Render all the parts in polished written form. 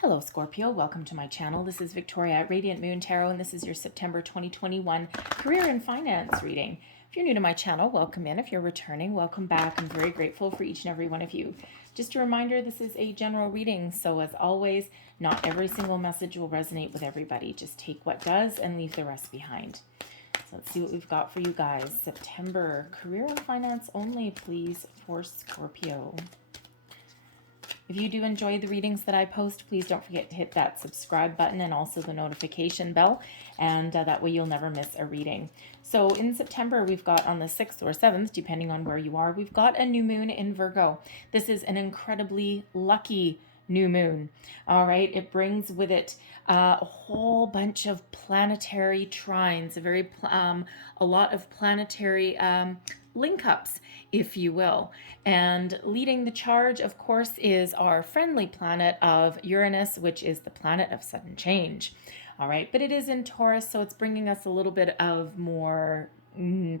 Hello Scorpio, welcome to my channel. This is Victoria at Radiant Moon Tarot, and this is your September 2021 career and finance reading. If you're new to my channel, welcome in. If you're returning, welcome back. I'm very grateful for each and every one of you. Just a reminder, this is a general reading, so as always, not every single message will resonate with everybody. Just take what does and leave the rest behind. So let's see what we've got for you guys. September, career and finance only, please, for Scorpio. If you do enjoy the readings that I post, please don't forget to hit that subscribe button and also the notification bell, and that way you'll never miss a reading. So in September, we've got on the 6th or 7th, depending on where you are, we've got a new moon in Virgo. This is an incredibly lucky new moon. All right, it brings with it a whole bunch of planetary trines, a lot of planetary link-ups, if you will. And leading the charge, of course, is our friendly planet of Uranus, which is the planet of sudden change. All right, but it is in Taurus, so it's bringing us a little bit of more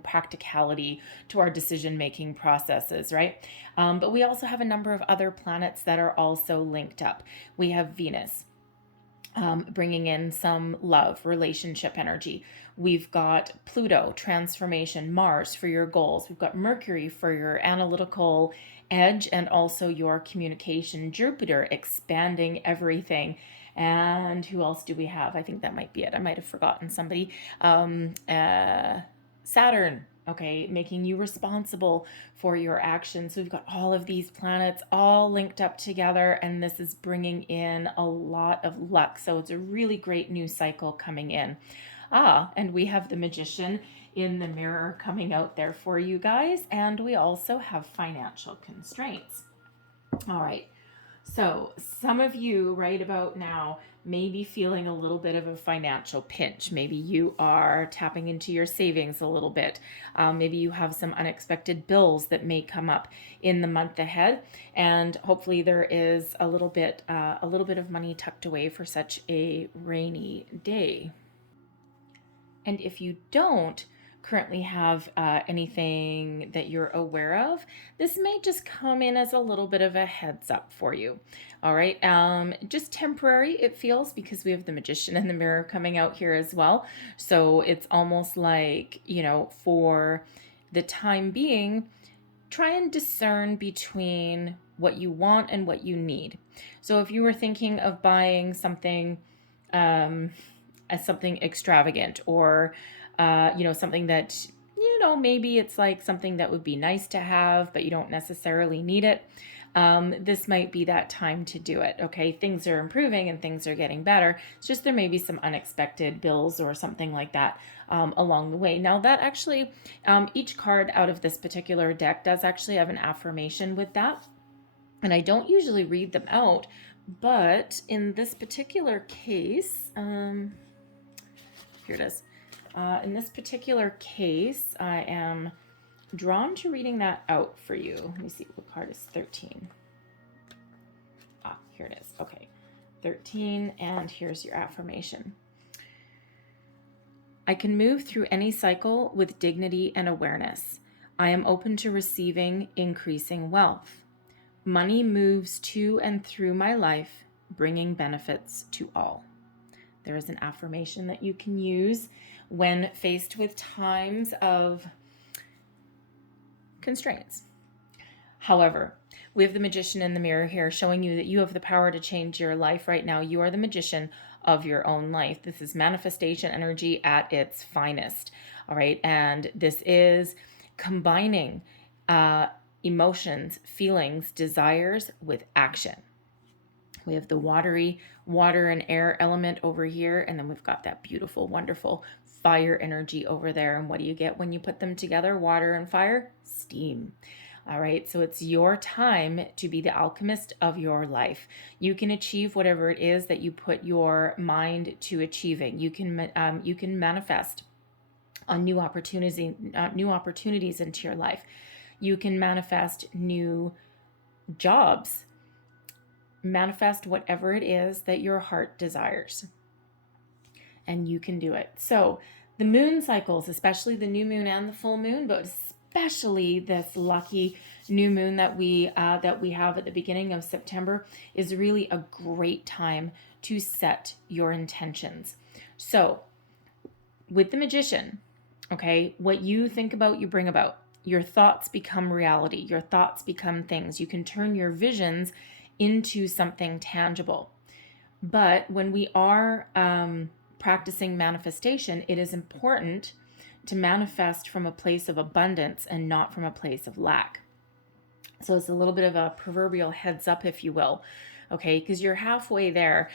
practicality to our decision-making processes, right? But we also have a number of other planets that are also linked up. We have Venus, bringing in some love, relationship energy. We've got Pluto, transformation, Mars for your goals. We've got Mercury for your analytical edge and also your communication. Jupiter, expanding everything. And who else do we have? I think that might be it. I might have forgotten somebody. Saturn, okay, making you responsible for your actions. So we've got all of these planets all linked up together, and this is bringing in a lot of luck. So it's a really great new cycle coming in. And we have the Magician in the mirror coming out there for you guys, and we also have financial constraints. All right. So some of you right about now may be feeling a little bit of a financial pinch. Maybe you are tapping into your savings a little bit. Maybe you have some unexpected bills that may come up in the month ahead, and hopefully there is a little bit of money tucked away for such a rainy day. And if you don't currently have anything that you're aware of, this may just come in as a little bit of a heads up for you. All right, just temporary it feels, because we have the Magician in the mirror coming out here as well. So it's almost like, you know, for the time being, try and discern between what you want and what you need. So if you were thinking of buying something as something extravagant, or something that, maybe it's like something that would be nice to have, but you don't necessarily need it. This might be that time to do it. Okay, things are improving and things are getting better. It's just there may be some unexpected bills or something like that along the way. Now that actually, each card out of this particular deck does actually have an affirmation with that. And I don't usually read them out, but in this particular case, here it is. In this particular case, I am drawn to reading that out for you. Let me see, what card is 13? Here it is. Okay, 13, and here's your affirmation. I can move through any cycle with dignity and awareness. I am open to receiving increasing wealth. Money moves to and through my life, bringing benefits to all. There is an affirmation that you can use when faced with times of constraints. However, we have the Magician in the mirror here showing you that you have the power to change your life right now. You are the magician of your own life. This is manifestation energy at its finest. All right. And this is combining emotions, feelings, desires with action. We have the water and air element over here, and then we've got that beautiful, wonderful fire energy over there. And what do you get when you put them together? Water and fire? Steam. All right, so it's your time to be the alchemist of your life. You can achieve whatever it is that you put your mind to achieving. You can manifest on new opportunities into your life. You can manifest new jobs. Manifest whatever it is that your heart desires, and you can do it. So the moon cycles, especially the new moon and the full moon, but especially this lucky new moon that we have at the beginning of September is really a great time to set your intentions. So with the Magician, okay, what you think about, you bring about. Your thoughts become reality. Your thoughts become things. You can turn your visions into something tangible. But when we are practicing manifestation, it is important to manifest from a place of abundance and not from a place of lack. So it's a little bit of a proverbial heads up, if you will, okay, because you're halfway there.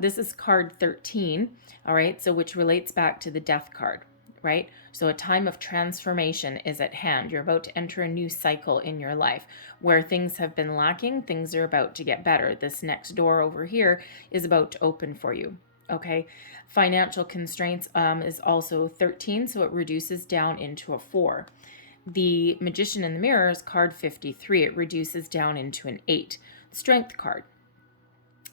This is card 13, all right, so which relates back to the death card, right? So a time of transformation is at hand. You're about to enter a new cycle in your life where things have been lacking, things are about to get better. This next door over here is about to open for you, okay? Financial constraints is also 13, so it reduces down into a 4. The Magician in the Mirror is card 53. It reduces down into an 8. Strength card.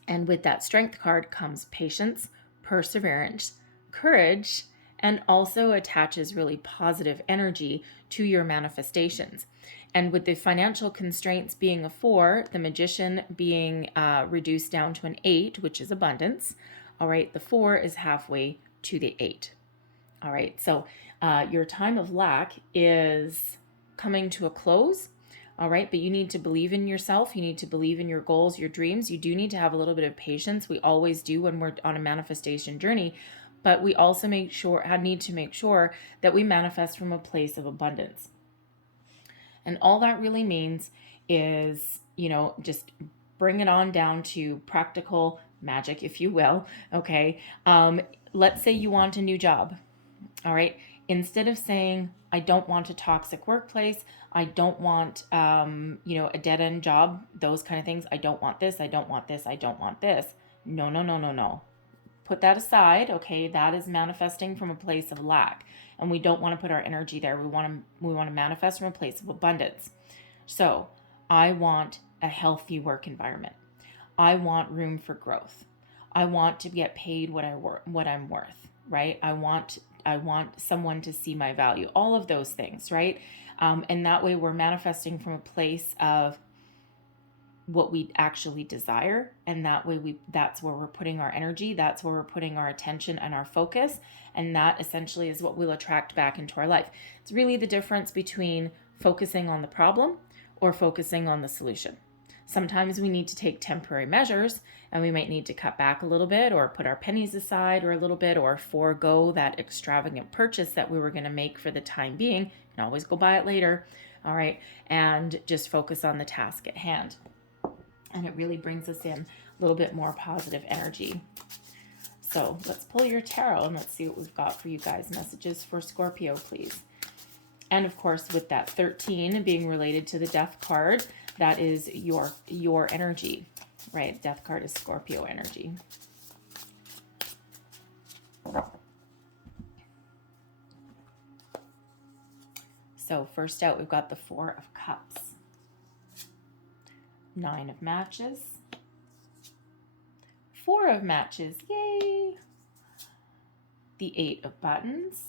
And with that Strength card comes patience, perseverance, courage, and also attaches really positive energy to your manifestations. And with the financial constraints being a 4, the Magician being reduced down to an 8, which is abundance. All right, the 4 is halfway to the 8. All right, so your time of lack is coming to a close. All right, but you need to believe in yourself. You need to believe in your goals, your dreams. You do need to have a little bit of patience. We always do when we're on a manifestation journey, but we also need to make sure that we manifest from a place of abundance. And all that really means is, just bring it on down to practical magic, if you will. Okay, let's say you want a new job. All right. Instead of saying, I don't want a toxic workplace, I don't want, a dead end job, those kind of things. I don't want this. I don't want this. I don't want this. No, no, no, no, no. Put that aside. Okay. That is manifesting from a place of lack. And we don't want to put our energy there. We want to manifest from a place of abundance. So I want a healthy work environment. I want room for growth. I want to get paid what I'm worth, right? I want someone to see my value, all of those things, right? And that way we're manifesting from a place of what we actually desire. And that way that's where we're putting our energy. That's where we're putting our attention and our focus. And that essentially is what we'll attract back into our life. It's really the difference between focusing on the problem or focusing on the solution. Sometimes we need to take temporary measures and we might need to cut back a little bit or put our pennies aside or a little bit or forego that extravagant purchase that we were going to make for the time being. You can always go buy it later. All right. And just focus on the task at hand. And it really brings us in a little bit more positive energy. So let's pull your tarot and let's see what we've got for you guys. Messages for Scorpio, please. And of course, with that 13 being related to the death card, that is your energy, right? Death card is Scorpio energy. So first out, we've got the 4 of Cups, 9 of Matches, 4 of Matches, yay! The 8 of Buttons,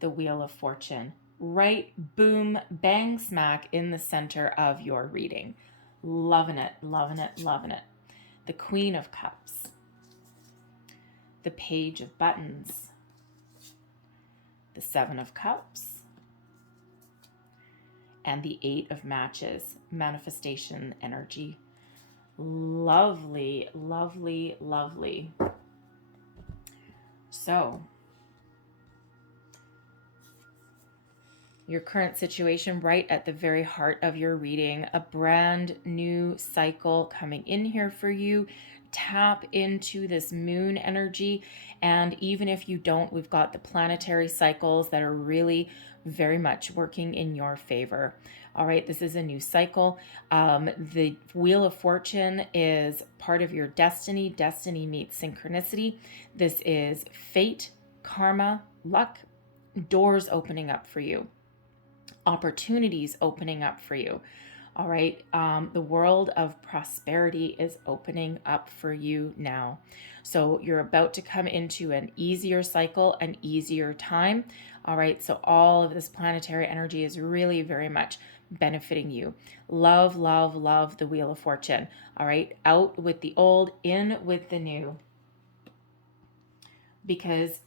the Wheel of Fortune, right boom, bang, smack in the center of your reading. Loving it, loving it, loving it. The Queen of Cups, the Page of Buttons, the 7 of Cups, and the 8 of Matches, manifestation energy. Lovely, lovely, lovely. So, your current situation right at the very heart of your reading, a brand new cycle coming in here for you. Tap into this moon energy. And even if you don't, we've got the planetary cycles that are really very much working in your favor. All right, this is a new cycle. The Wheel of Fortune is part of your destiny. Destiny meets synchronicity. This is fate, karma, luck, doors opening up for you, opportunities opening up for you. All right. The world of prosperity is opening up for you now. So you're about to come into an easier cycle, an easier time. All right. So all of this planetary energy is really very much benefiting you. Love, love, love the Wheel of Fortune. All right. Out with the old, in with the new. Because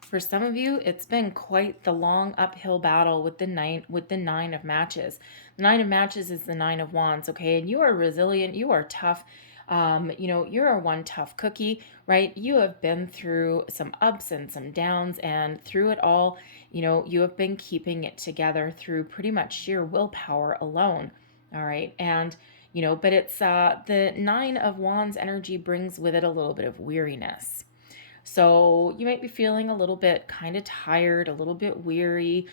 for some of you, it's been quite the long uphill battle with the nine of matches. The nine of matches is the nine of wands, okay? And you are resilient, you are tough. You're one tough cookie, right? You have been through some ups and some downs, and through it all, you have been keeping it together through pretty much sheer willpower alone. All right. And but it's the nine of wands energy brings with it a little bit of weariness. So you might be feeling a little bit kind of tired, a little bit weary.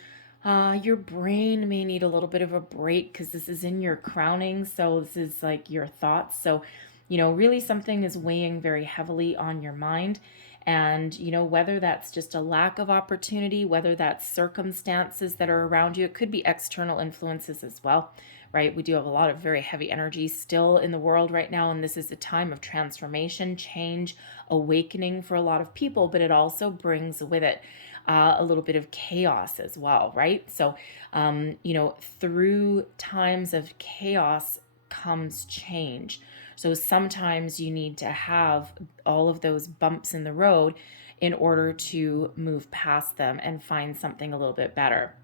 Your brain may need a little bit of a break because this is in your crowning. So this is like your thoughts. So, really something is weighing very heavily on your mind. And, whether that's just a lack of opportunity, whether that's circumstances that are around you, it could be external influences as well, right? We do have a lot of very heavy energy still in the world right now. And this is a time of transformation, change, awakening for a lot of people, but it also brings with it a little bit of chaos as well, right? So, through times of chaos comes change. So sometimes you need to have all of those bumps in the road in order to move past them and find something a little bit better.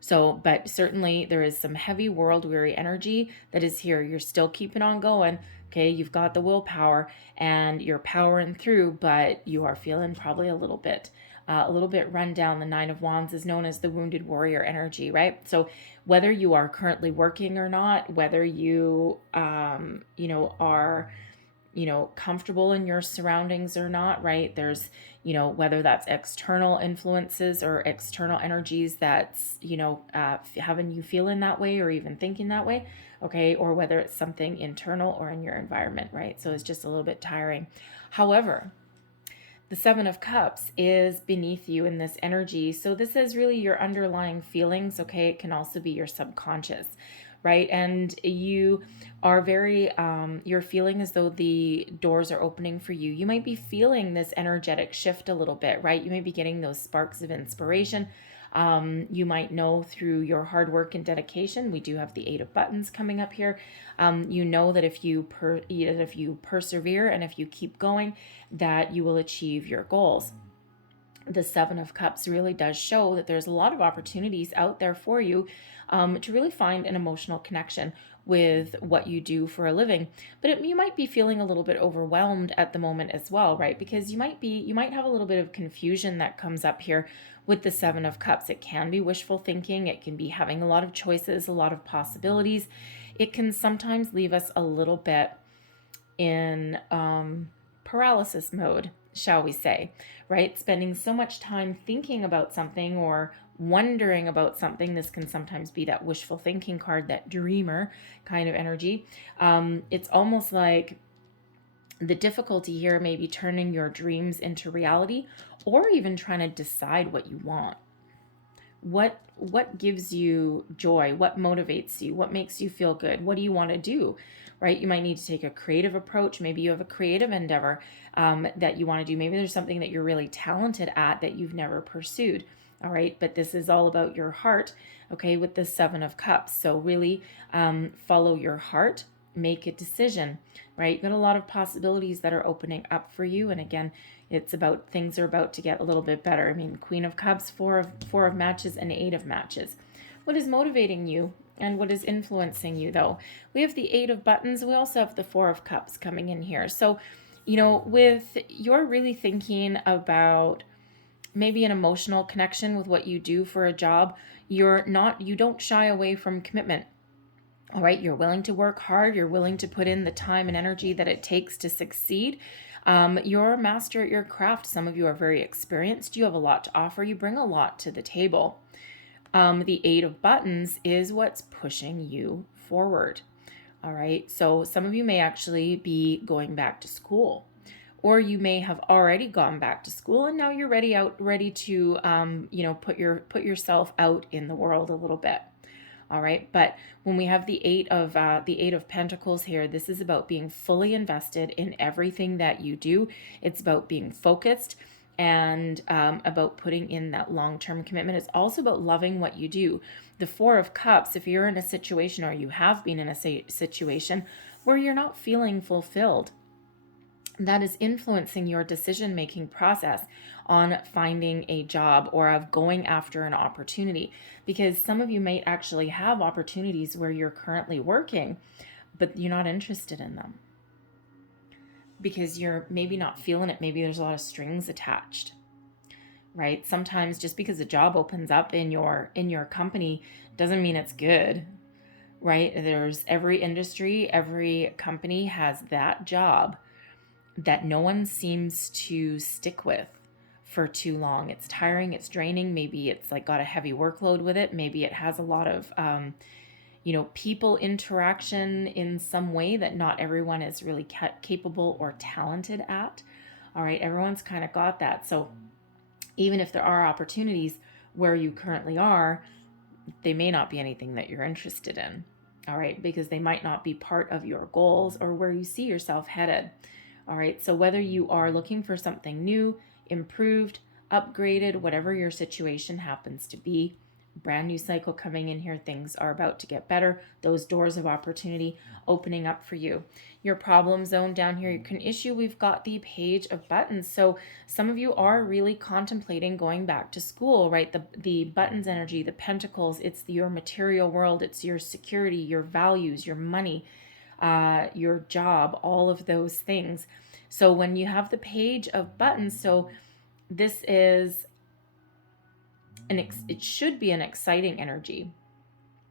So, but certainly there is some heavy world weary energy that is here. You're still keeping on going. Okay. You've got the willpower and you're powering through, but you are feeling probably a little bit run down. The nine of wands is known as the wounded warrior energy, right? So whether you are currently working or not, whether you, are, comfortable in your surroundings or not, right? There's, whether that's external influences or external energies that's, having you feeling that way or even thinking that way, okay? Or whether it's something internal or in your environment, right? So it's just a little bit tiring. However, the Seven of Cups is beneath you in this energy. So this is really your underlying feelings, okay? It can also be your subconscious, right? And you are you're feeling as though the doors are opening for you. You might be feeling this energetic shift a little bit, right? You might be getting those sparks of inspiration. You might know through your hard work and dedication. We do have the Eight of Buttons coming up here. You know that if you persevere and if you keep going, that you will achieve your goals. The Seven of Cups really does show that there's a lot of opportunities out there for you to really find an emotional connection with what you do for a living. But you might be feeling a little bit overwhelmed at the moment as well, right? Because you might have a little bit of confusion that comes up here with the Seven of Cups. It can be wishful thinking. It can be having a lot of choices, a lot of possibilities. It can sometimes leave us a little bit in paralysis mode, shall we say, right? Spending so much time thinking about something or wondering about something. This can sometimes be that wishful thinking card, that dreamer kind of energy. It's almost like the difficulty here may be turning your dreams into reality, or even trying to decide what you want. What gives you joy? What motivates you? What makes you feel good? What do you want to do? Right? You might need to take a creative approach. Maybe you have a creative endeavor that you want to do. Maybe there's something that you're really talented at that you've never pursued. All right. But this is all about your heart. Okay. With the Seven of Cups. So really follow your heart. Make a decision, right? You've got a lot of possibilities that are opening up for you. And again, it's about things are about to get a little bit better. I mean, Queen of Cups, four of matches, and Eight of Matches. What is motivating you and what is influencing you, though? We have the Eight of Buttons. We also have the Four of Cups coming in here. So, with you're really thinking about maybe an emotional connection with what you do for a job, you don't shy away from commitment. All right, you're willing to work hard. You're willing to put in the time and energy that it takes to succeed. You're a master at your craft. Some of you are very experienced. You have a lot to offer. You bring a lot to the table. The Eight of Buttons is what's pushing you forward. All right, so some of you may actually be going back to school, or you may have already gone back to school and now you're ready to put yourself out in the world a little bit. All right. But when we have the Eight of Pentacles here, this is about being fully invested in everything that you do. It's about being focused. and about putting in that long-term commitment. It's also about loving what you do. The Four of Cups, if you're in a situation, or you have been in a situation where you're not feeling fulfilled, that is influencing your decision-making process on finding a job or of going after an opportunity. Because some of you might actually have opportunities where you're currently working, but you're not interested in them because you're maybe not feeling it. Maybe there's a lot of strings attached, right? Sometimes just because a job opens up in your company doesn't mean it's good, right? There's every industry, every company has that job that no one seems to stick with for too long. It's tiring, it's draining. Maybe it's like got a heavy workload with it. Maybe it has a lot of people interaction in some way that not everyone is really capable or talented at. All right, everyone's kind of got that. So even if there are opportunities where you currently are, they may not be anything that you're interested in. All right, because they might not be part of your goals or where you see yourself headed. All right, so whether you are looking for something new, improved, upgraded, whatever your situation happens to be, brand new cycle coming in here, things are about to get better, those doors of opportunity opening up for you. Your problem zone down here, you can issue, we've got the Page of Buttons. So some of you are really contemplating going back to school, right? The buttons energy, the pentacles, it's your material world, it's your security, your values, your money, your job, all of those things. So when you have the Page of Buttons, so this is it should be an exciting energy.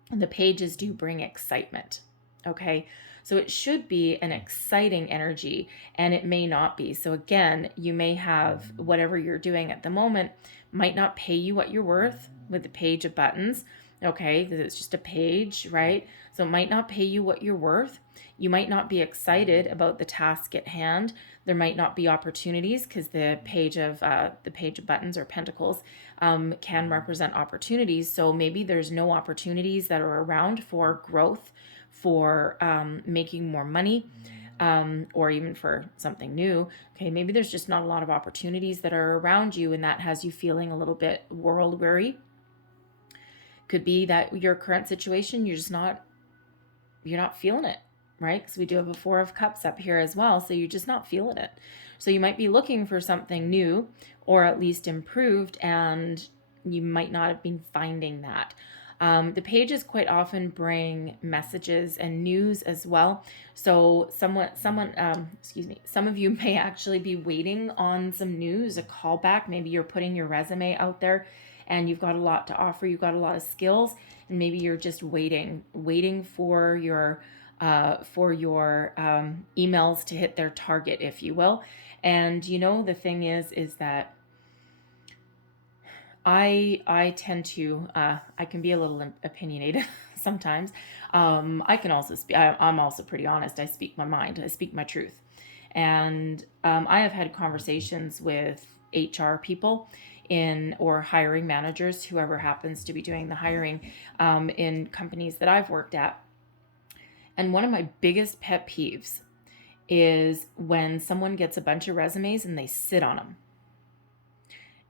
And the pages do bring excitement. Okay. So it should be an exciting energy, and it may not be. So again, you may have whatever you're doing at the moment might not pay you what you're worth with the Page of Buttons. Okay. Because it's just a page, right? So it might not pay you what you're worth. You might not be excited about the task at hand. There might not be opportunities because the Page of Buttons or Pentacles can represent opportunities. So maybe there's no opportunities that are around for growth, for making more money, or even for something new. Okay, maybe there's just not a lot of opportunities that are around you, and that has you feeling a little bit world weary. Could be that your current situation, you're not feeling it, right? Because we do have a Four of Cups up here as well. So you're just not feeling it. So you might be looking for something new or at least improved, and you might not have been finding that. The pages quite often bring messages and news as well. So some of you may actually be waiting on some news, a callback. Maybe you're putting your resume out there and you've got a lot to offer. You've got a lot of skills, and maybe you're just waiting for your emails to hit their target, if you will. And the thing is that I tend to I can be a little opinionated sometimes. I can also speak. I'm also pretty honest. I speak my mind. I speak my truth. And I have had conversations with HR people or hiring managers, whoever happens to be doing the hiring in companies that I've worked at. And one of my biggest pet peeves is when someone gets a bunch of resumes and they sit on them.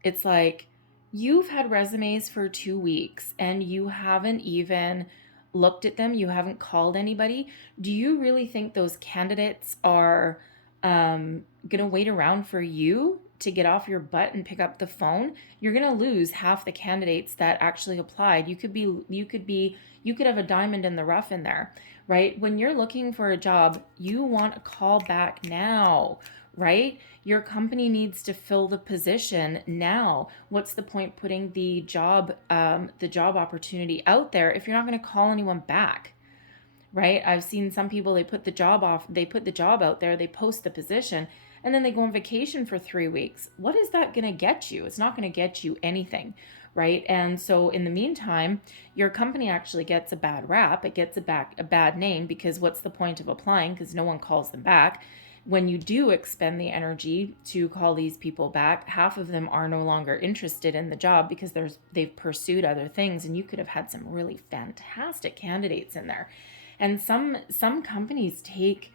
It's like, you've had resumes for 2 weeks and you haven't even looked at them. You haven't called anybody. Do you really think those candidates are going to wait around for you to get off your butt and pick up the phone? You're going to lose half the candidates that actually applied. You could have a diamond in the rough in there, right? When you're looking for a job, you want a call back now, right? Your company needs to fill the position now. What's the point putting the job opportunity out there if you're not going to call anyone back? Right? I've seen some people, they put the job out there, they post the position, and then they go on vacation for 3 weeks. What is that going to get you? It's not going to get you anything, right? And so in the meantime, your company actually gets a bad rap. It gets a bad name, because what's the point of applying? Because no one calls them back. When you do expend the energy to call these people back, half of them are no longer interested in the job because they've pursued other things, and you could have had some really fantastic candidates in there. And some companies take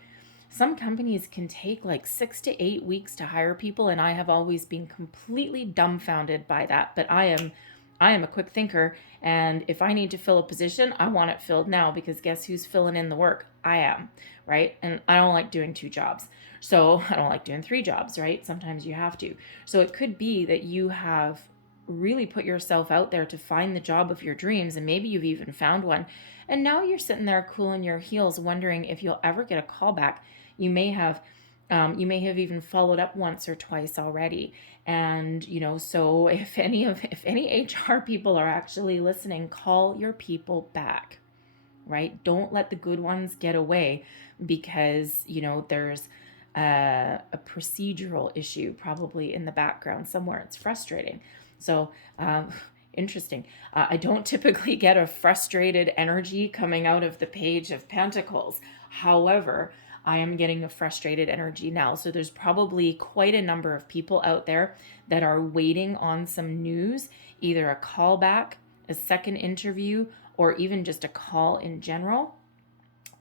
Some companies can take like 6 to 8 weeks to hire people, and I have always been completely dumbfounded by that. But I am a quick thinker, and if I need to fill a position, I want it filled now, because guess who's filling in the work? I am, right? And I don't like doing 2 jobs. So I don't like doing 3 jobs, right? Sometimes you have to. So it could be that you have really put yourself out there to find the job of your dreams, and maybe you've even found one. And now you're sitting there cooling your heels, wondering if you'll ever get a call back. You may have even followed up once or twice already. And so if any HR people are actually listening, call your people back, right? Don't let the good ones get away, because there's a procedural issue probably in the background somewhere. It's frustrating. So interesting. I don't typically get a frustrated energy coming out of the Page of Pentacles. However, I am getting a frustrated energy now. So there's probably quite a number of people out there that are waiting on some news, either a callback, a second interview, or even just a call in general.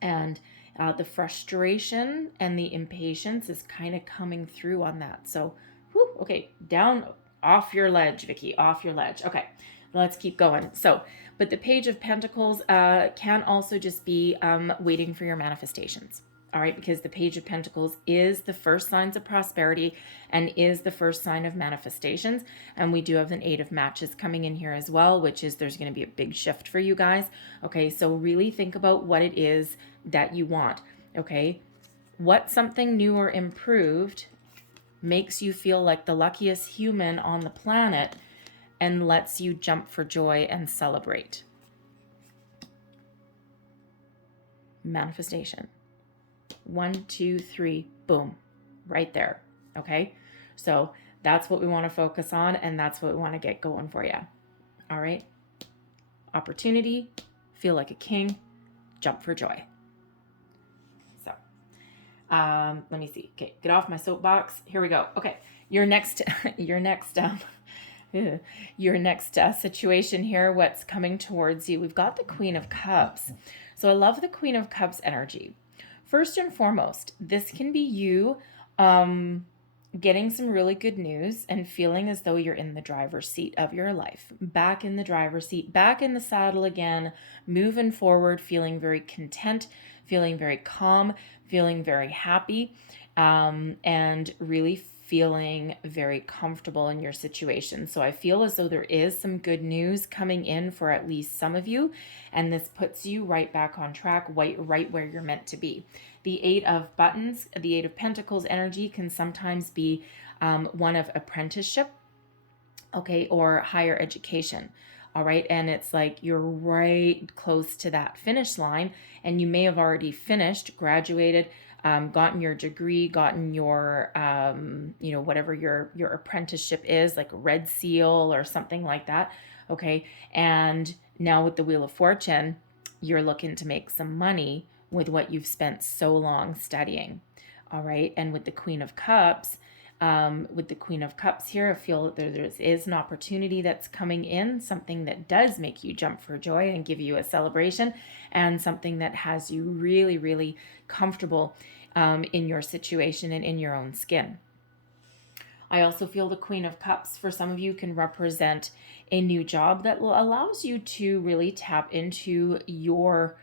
And the frustration and the impatience is kind of coming through on that. So, okay, down off your ledge, Vicky, off your ledge. Okay, let's keep going. So, but the Page of Pentacles can also just be waiting for your manifestations. All right, because the Page of Pentacles is the first signs of prosperity and is the first sign of manifestations. And we do have an 8 of Matches coming in here as well, which is there's going to be a big shift for you guys. Okay, so really think about what it is that you want. Okay, what something new or improved makes you feel like the luckiest human on the planet and lets you jump for joy and celebrate. Manifestation. 1, 2, 3, boom, right there. Okay, so that's what we want to focus on, and that's what we want to get going for you. All right, opportunity, feel like a king, jump for joy. So let me see. Okay, get off my soapbox. Here we go. Okay, your next situation here, what's coming towards you. We've got the Queen of Cups. So I love the Queen of Cups energy. First and foremost, this can be you getting some really good news and feeling as though you're in the driver's seat of your life. Back in the driver's seat, back in the saddle again, moving forward, feeling very content, feeling very calm, feeling very happy, and really feeling very comfortable in your situation. So I feel as though there is some good news coming in for at least some of you, and this puts you right back on track, right where you're meant to be. The 8 of Buttons, the 8 of Pentacles energy can sometimes be one of apprenticeship, okay, or higher education. All right, and it's like you're right close to that finish line, and you may have already finished, graduated, gotten your degree, gotten your, whatever your apprenticeship is, like a Red Seal or something like that. Okay. And now with the Wheel of Fortune, you're looking to make some money with what you've spent so long studying. All right. And with the Queen of Cups, here, I feel that there is an opportunity that's coming in, something that does make you jump for joy and give you a celebration, and something that has you really, really comfortable in your situation and in your own skin. I also feel the Queen of Cups for some of you can represent a new job that allows you to really tap into your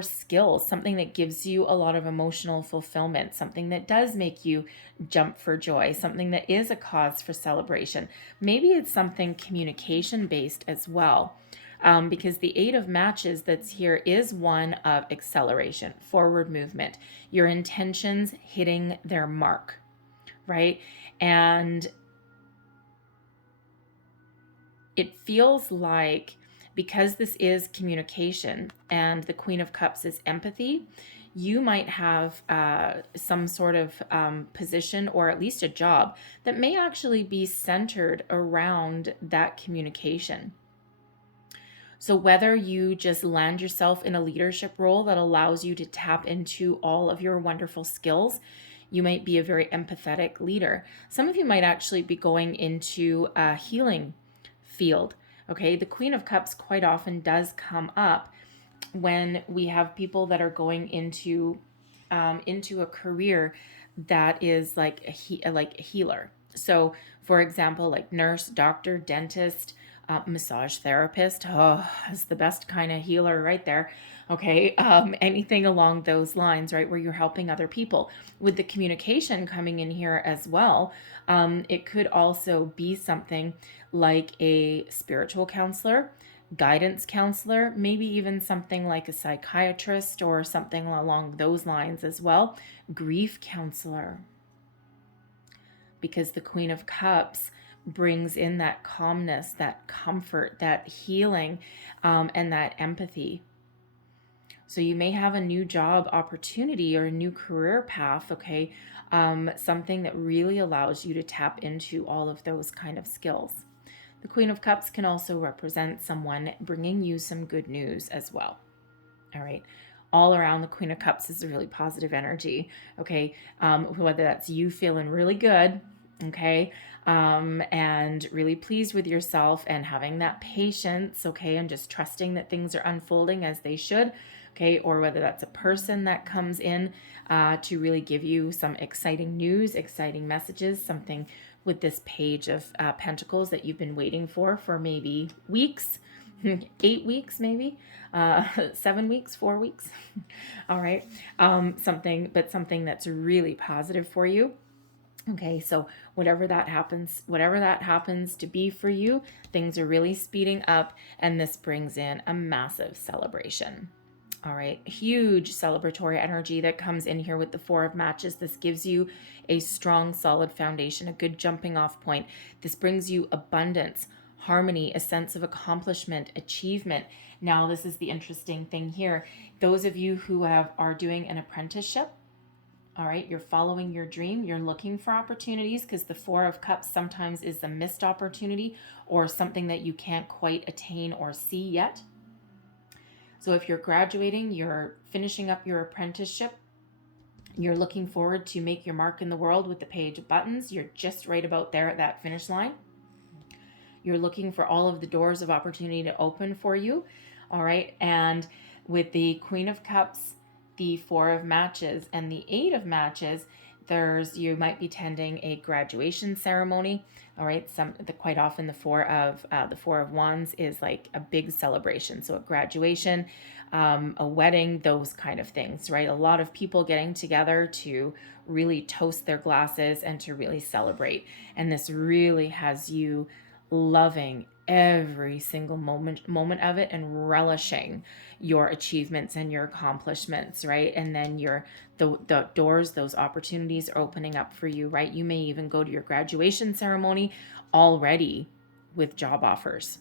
skills, something that gives you a lot of emotional fulfillment, something that does make you jump for joy, something that is a cause for celebration. Maybe it's something communication based as well, because the 8 of Matches that's here is one of acceleration, forward movement, your intentions hitting their mark, right? And it feels like, because this is communication and the Queen of Cups is empathy, you might have some sort of position, or at least a job that may actually be centered around that communication. So whether you just land yourself in a leadership role that allows you to tap into all of your wonderful skills, you might be a very empathetic leader. Some of you might actually be going into a healing field. Okay, the Queen of Cups quite often does come up when we have people that are going into into a career that is like a healer. So, for example, like nurse, doctor, dentist, massage therapist. Oh, is the best kind of healer right there. Okay, anything along those lines, right, where you're helping other people. With the communication coming in here as well, it could also be something like a spiritual counselor, guidance counselor, maybe even something like a psychiatrist or something along those lines as well. Grief counselor, because the Queen of Cups brings in that calmness, that comfort, that healing, and that empathy. So you may have a new job opportunity or a new career path, okay? Something that really allows you to tap into all of those kind of skills. The Queen of Cups can also represent someone bringing you some good news as well. All right. All around, the Queen of Cups is a really positive energy, okay? Whether that's you feeling really good, okay, and really pleased with yourself and having that patience, okay, and just trusting that things are unfolding as they should, okay, or whether that's a person that comes in to really give you some exciting news, exciting messages, something with this Page of Pentacles that you've been waiting for maybe weeks, 8 weeks, maybe 7 weeks, 4 weeks. All right. Something that's really positive for you. Okay, so whatever that happens to be for you, things are really speeding up, and this brings in a massive celebration. All right, huge celebratory energy that comes in here with the Four of Matches. This gives you a strong, solid foundation, a good jumping off point. This brings you abundance, harmony, a sense of accomplishment, achievement. Now, this is the interesting thing here. Those of you who are doing an apprenticeship, all right, you're following your dream, you're looking for opportunities, because the Four of Cups sometimes is a missed opportunity or something that you can't quite attain or see yet. So if you're graduating, you're finishing up your apprenticeship, you're looking forward to make your mark in the world with the Page of Buttons, you're just right about there at that finish line. You're looking for all of the doors of opportunity to open for you, all right? And with the Queen of Cups, the Four of Matches, and the Eight of Matches, you might be attending a graduation ceremony, all right? Quite often the Four of Wands is like a big celebration. So a graduation, a wedding, those kind of things, right? A lot of people getting together to really toast their glasses and to really celebrate. And this really has you loving every single moment of it and relishing your achievements and your accomplishments, right? And then the doors, those opportunities are opening up for you, right? You may even go to your graduation ceremony already with job offers.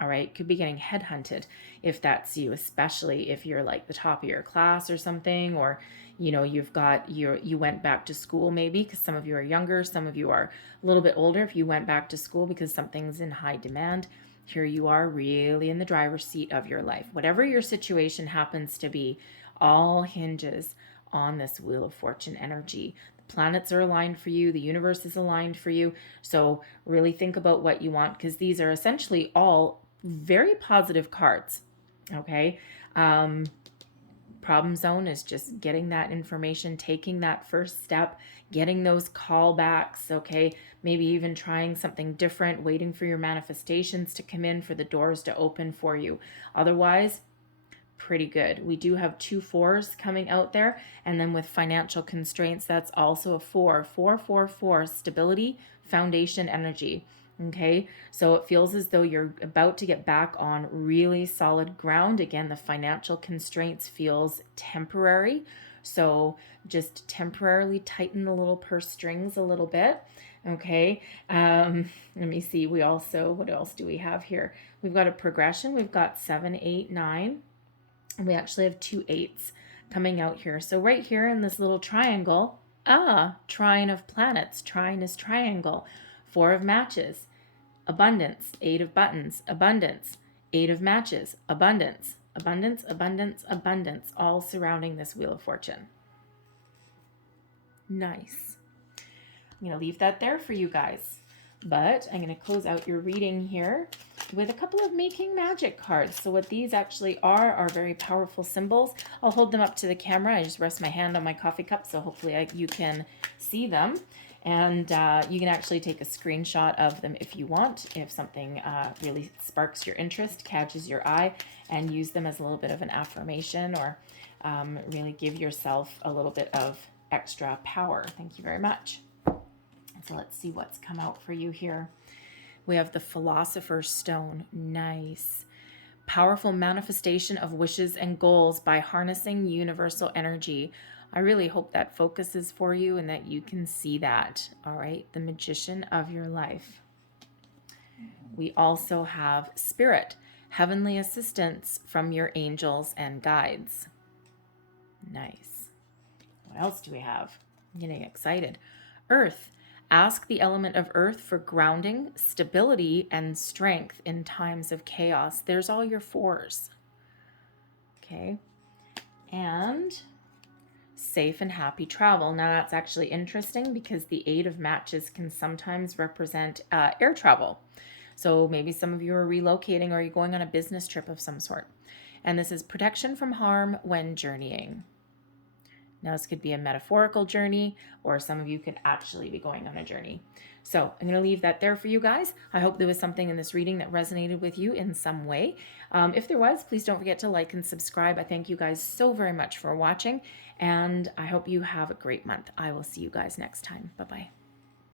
All right, could be getting headhunted if that's you, especially if you're like the top of your class or something, or you went back to school maybe, because some of you are younger, some of you are a little bit older. If you went back to school because something's in high demand, here you are really in the driver's seat of your life. Whatever your situation happens to be, all hinges on this Wheel of Fortune energy. The planets are aligned for you, the universe is aligned for you. So really think about what you want, because these are essentially all very positive cards. Okay. Problem zone is just getting that information, taking that first step, getting those callbacks. Okay. Maybe even trying something different, waiting for your manifestations to come in, for the doors to open for you. Otherwise, pretty good. We do have 2 fours coming out there. And then with financial constraints, that's also a 4. 4, 4, 4, stability, foundation energy. Okay, so it feels as though you're about to get back on really solid ground. Again, the financial constraints feels temporary. So just temporarily tighten the little purse strings a little bit. Okay, let me see. What else do we have here? We've got a progression. We've got 7, 8, 9. And we actually have 2 8s coming out here. So right here in this little triangle, trine of planets. Trine is triangle. 4 of Matches, abundance. 8 of Buttons, abundance. 8 of Matches, abundance. Abundance, abundance, abundance, all surrounding this Wheel of Fortune. Nice. I'm going to leave that there for you guys. But I'm going to close out your reading here with a couple of making magic cards. So what these actually are very powerful symbols. I'll hold them up to the camera. I just rest my hand on my coffee cup, so hopefully you can see them. And you can actually take a screenshot of them if you want, if something really sparks your interest, catches your eye, and use them as a little bit of an affirmation, or really give yourself a little bit of extra power. Thank you very much. So let's see what's come out for you here. We have the Philosopher's Stone. Nice. Powerful manifestation of wishes and goals by harnessing universal energy. I really hope that focuses for you and that you can see that. All right. The Magician of your life. We also have Spirit. Heavenly assistance from your angels and guides. Nice. What else do we have? I'm getting excited. Earth. Ask the element of earth for grounding, stability, and strength in times of chaos. There's all your fours. Okay. And safe and happy travel. Now that's actually interesting because the 8 of matches can sometimes represent air travel. So maybe some of you are relocating or you're going on a business trip of some sort. And this is protection from harm when journeying. Now, this could be a metaphorical journey, or some of you could actually be going on a journey. So I'm going to leave that there for you guys. I hope there was something in this reading that resonated with you in some way. If there was, please don't forget to like and subscribe. I thank you guys so very much for watching, and I hope you have a great month. I will see you guys next time. Bye-bye.